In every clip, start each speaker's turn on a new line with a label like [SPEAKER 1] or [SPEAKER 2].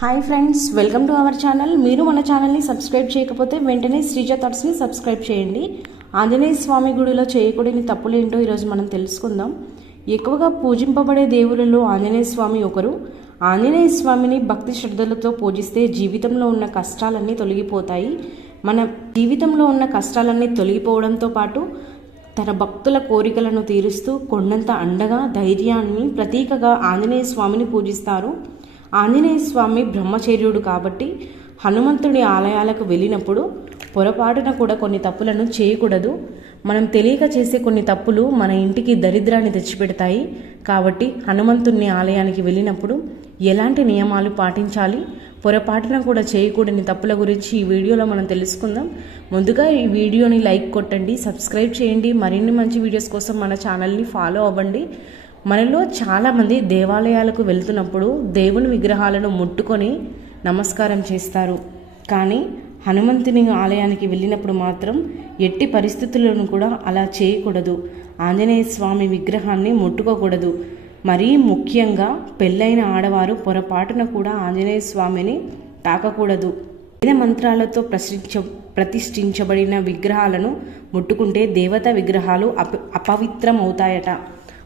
[SPEAKER 1] Hi friends welcome to our channel మీరు మన ఛానల్ని సబ్స్క్రైబ్ చేయకపోతే వెంటనే శ్రీజ థాట్స్ని సబ్స్క్రైబ్ చేయండి. ఆంజనేయ స్వామి గుడిలో చేయకూడని తప్పులేంటో ఈరోజు మనం తెలుసుకుందాం. ఎక్కువగా పూజింపబడే దేవులలో ఆంజనేయ స్వామి ఒకరు. ఆంజనేయ స్వామిని భక్తి శ్రద్ధలతో పూజిస్తే జీవితంలో ఉన్న కష్టాలన్నీ తొలగిపోతాయి. మన జీవితంలో ఉన్న కష్టాలన్నీ తొలగిపోవడంతో పాటు తన భక్తుల కోరికలను తీరుస్తూ కొండంత అండగా ధైర్యాన్ని ప్రతీకగా ఆంజనేయ స్వామిని పూజిస్తారు. ఆంజనేయ స్వామి బ్రహ్మచర్యుడు కాబట్టి హనుమంతుడి ఆలయాలకు వెళ్ళినప్పుడు పొరపాటున కూడా కొన్ని తప్పులను చేయకూడదు. మనం తెలియక చేసే కొన్ని తప్పులు మన ఇంటికి దరిద్రాన్ని తెచ్చిపెడతాయి. కాబట్టి హనుమంతుని ఆలయానికి వెళ్ళినప్పుడు ఎలాంటి నియమాలు పాటించాలి? పొరపాటున కూడా చేయకూడని తప్పుల గురించి ఈ వీడియోలో మనం తెలుసుకుందాం. ముందుగా ఈ వీడియోని లైక్ కొట్టండి సబ్స్క్రైబ్ చేయండి. మరిన్ని మంచి వీడియోస్ కోసం మన ఛానల్ని ఫాలో అవ్వండి. మనలో చాలామంది దేవాలయాలకు వెళ్తున్నప్పుడు దేవుని విగ్రహాలను ముట్టుకొని నమస్కారం చేస్తారు. కానీ హనుమంతుని ఆలయానికి వెళ్ళినప్పుడు మాత్రం ఎట్టి పరిస్థితులను కూడా అలా చేయకూడదు. ఆంజనేయ స్వామి విగ్రహాన్ని ముట్టుకోకూడదు. మరీ ముఖ్యంగా పెళ్ళైన ఆడవారు పొరపాటున కూడా ఆంజనేయ స్వామిని తాకకూడదు. వేద మంత్రాలతో ప్రశ్నించ ప్రతిష్ఠించబడిన విగ్రహాలను ముట్టుకుంటే దేవత విగ్రహాలు అప అపవిత్రం అవుతాయట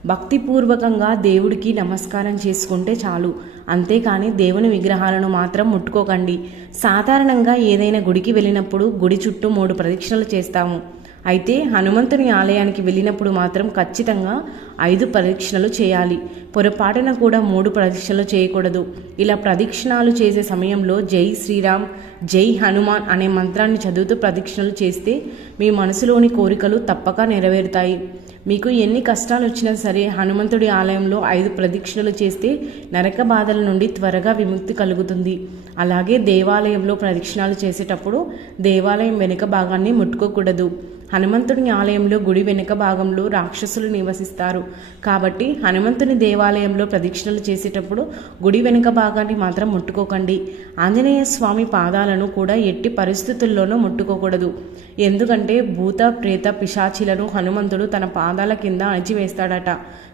[SPEAKER 1] భక్తిపూర్వకంగా దేవుడికి నమస్కారం చేసుకుంటే చాలు. అంతేకాని దేవుని విగ్రహాలను మాత్రం ముట్టుకోకండి. సాధారణంగా ఏదైనా గుడికి వెళ్ళినప్పుడు గుడి చుట్టూ మూడు ప్రదక్షిణలు చేస్తాము. అయితే హనుమంతుని ఆలయానికి వెళ్ళినప్పుడు మాత్రం ఖచ్చితంగా ఐదు ప్రదక్షిణలు చేయాలి. పొరపాటున కూడా మూడు ప్రదక్షిణలు చేయకూడదు. ఇలా ప్రదక్షిణాలు చేసే సమయంలో జై శ్రీరామ్ జై హనుమాన్ అనే మంత్రాన్ని చదువుతూ ప్రదక్షిణలు చేస్తే మీ మనసులోని కోరికలు తప్పక నెరవేరుతాయి. మీకు ఎన్ని కష్టాలు వచ్చినా సరే హనుమంతుడి ఆలయంలో ఐదు ప్రదక్షిణలు చేస్తే నరక బాధల నుండి త్వరగా విముక్తి కలుగుతుంది. అలాగే దేవాలయంలో ప్రదక్షిణాలు చేసేటప్పుడు దేవాలయం వెనుక భాగాన్ని ముట్టుకోకూడదు. హనుమంతుని ఆలయంలో గుడి వెనుక భాగంలో రాక్షసులు నివసిస్తారు. కాబట్టి హనుమంతుని దేవాలయంలో ప్రదక్షిణలు చేసేటప్పుడు గుడి వెనుక భాగాన్ని మాత్రం ముట్టుకోకండి. ఆంజనేయ స్వామి పాదాలను కూడా ఎట్టి పరిస్థితుల్లోనూ ముట్టుకోకూడదు. ఎందుకంటే భూత ప్రేత పిశాచిలను హనుమంతుడు తన పాదాల కింద అణిచివేస్తాడట.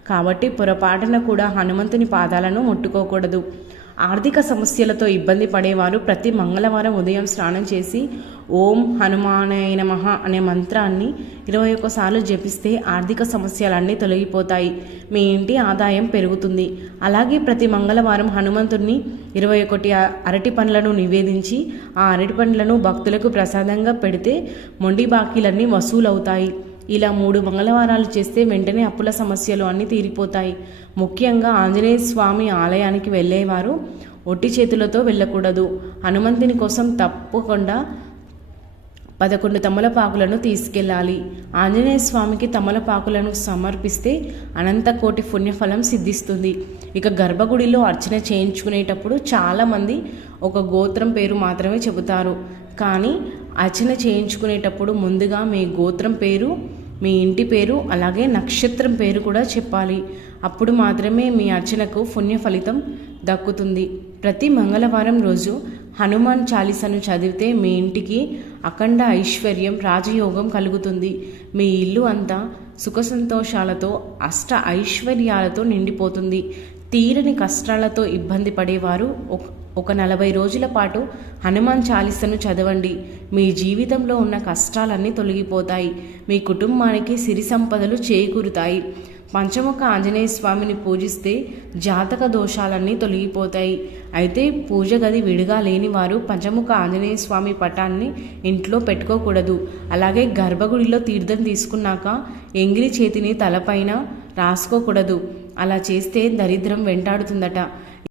[SPEAKER 1] కాబట్టి పొరపాటున కూడా హనుమంతుని పాదాలను ముట్టుకోకూడదు. ఆర్థిక సమస్యలతో ఇబ్బంది పడేవారు ప్రతి మంగళవారం ఉదయం స్నానం చేసి ఓం హనుమానాయ నమః అనే మంత్రాన్ని ఇరవై ఒక్కసార్లు జపిస్తే ఆర్థిక సమస్యలన్నీ తొలగిపోతాయి. మీ ఇంటి ఆదాయం పెరుగుతుంది. అలాగే ప్రతి మంగళవారం హనుమంతుడిని ఇరవై ఒకటి అరటి పండ్లను నివేదించి ఆ అరటి పండ్లను భక్తులకు ప్రసాదంగా పెడితే మొండి బాకీలన్నీ వసూలవుతాయి. ఇలా మూడు మంగళవారాలు చేస్తే వెంటనే అప్పుల సమస్యలు అన్నీ తీరిపోతాయి. ముఖ్యంగా ఆంజనేయ స్వామి ఆలయానికి వెళ్ళేవారు ఒట్టి చేతులతో వెళ్ళకూడదు. హనుమంతుని కోసం తప్పకుండా పదకొండు తమలపాకులను తీసుకెళ్ళాలి ఆంజనేయ స్వామికి తమలపాకులను సమర్పిస్తే అనంత కోటి పుణ్యఫలం సిద్ధిస్తుంది. ఇక గర్భగుడిలో అర్చన చేయించుకునేటప్పుడు చాలామంది ఒక గోత్రం పేరు మాత్రమే చెబుతారు. కానీ అర్చన చేయించుకునేటప్పుడు ముందుగా మీ గోత్రం పేరు మీ ఇంటి పేరు అలాగే నక్షత్రం పేరు కూడా చెప్పాలి. అప్పుడు మాత్రమే మీ అర్చనకు పుణ్య ఫలితం దక్కుతుంది. ప్రతి మంగళవారం రోజు హనుమాన్ చాలీసాను చదివితే మీ ఇంటికి అఖండ ఐశ్వర్యం రాజయోగం కలుగుతుంది. మీ ఇల్లు అంతా సుఖ సంతోషాలతో అష్ట ఐశ్వర్యాలతో నిండిపోతుంది. తీరని కష్టాలతో ఇబ్బంది పడేవారు ఒక నలభై రోజుల పాటు హనుమాన్ చాలీసను చదవండి. మీ జీవితంలో ఉన్న కష్టాలన్నీ తొలగిపోతాయి. మీ కుటుంబానికి సిరి సంపదలు చేకూరుతాయి. పంచముఖ ఆంజనేయ స్వామిని పూజిస్తే జాతక దోషాలన్నీ తొలగిపోతాయి. అయితే పూజ గది విడిగా లేని వారు పంచముఖ ఆంజనేయ స్వామి పటాన్ని ఇంట్లో పెట్టుకోకూడదు. అలాగే గర్భగుడిలో తీర్థం తీసుకున్నాక ఎంగిలి చేతిని తలపైన రాసుకోకూడదు. అలా చేస్తే దరిద్రం వెంటాడుతుందట.